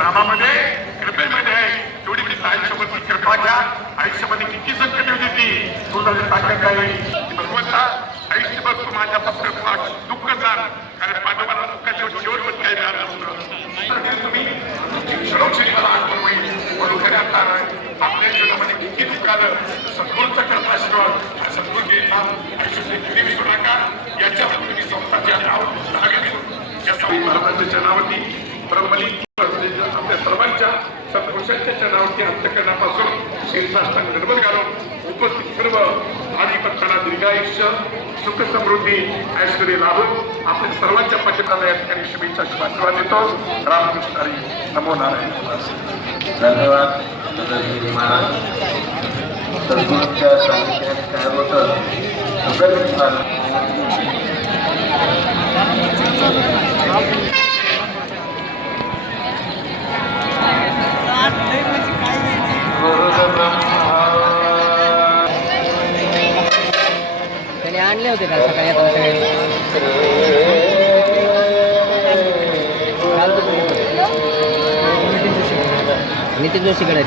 नामामध्ये कृपेमध्ये आहे. तेवढी मी आयुष्यामध्ये कृपा घ्या. आयुष्यामध्ये किती संकट येऊ देती तुझा ताकद आहे. भगवंता आयुष्यभर तू माझ्या फक्त दुःख जाण, कारण पांडवांना दुःखाच्या शेवट पण काही मिळालं नव्हतं. तुम्ही क्षणोक्षणी मला आठवण होईल म्हणून खऱ्या आपल्या जीवनामध्ये किती दुःख आलं सद्गुरूचा करता आशीर्वाद सद्गुरू घेतला आयुष्यातली किती विसरू नका. याच्यावर तुम्ही स्वतःच्या नाव या महाराजांच्या चरणावरती ब्रह्मली आपल्या सर्वांच्या सत्पुरुषांच्या चरणावरती अंतकरणापासून शीर्षाष्टांग निर्बंध घालून उपस्थित सर्व आधिपत्याला दीर्घायुष्य सुख समृद्धी ऐश्वर्य लाभून आपल्या सर्वांच्या पाठीमागे या ठिकाणी शुभेच्छा शुभाशीर्वाद देतो. रामकृष्ण हरी. नमो नारायण. धन्यवाद. सद्गुरूंच्या सानिध्यात काय होतं त्याने आणले होते का सकाळी आता नितीन जोशीकडे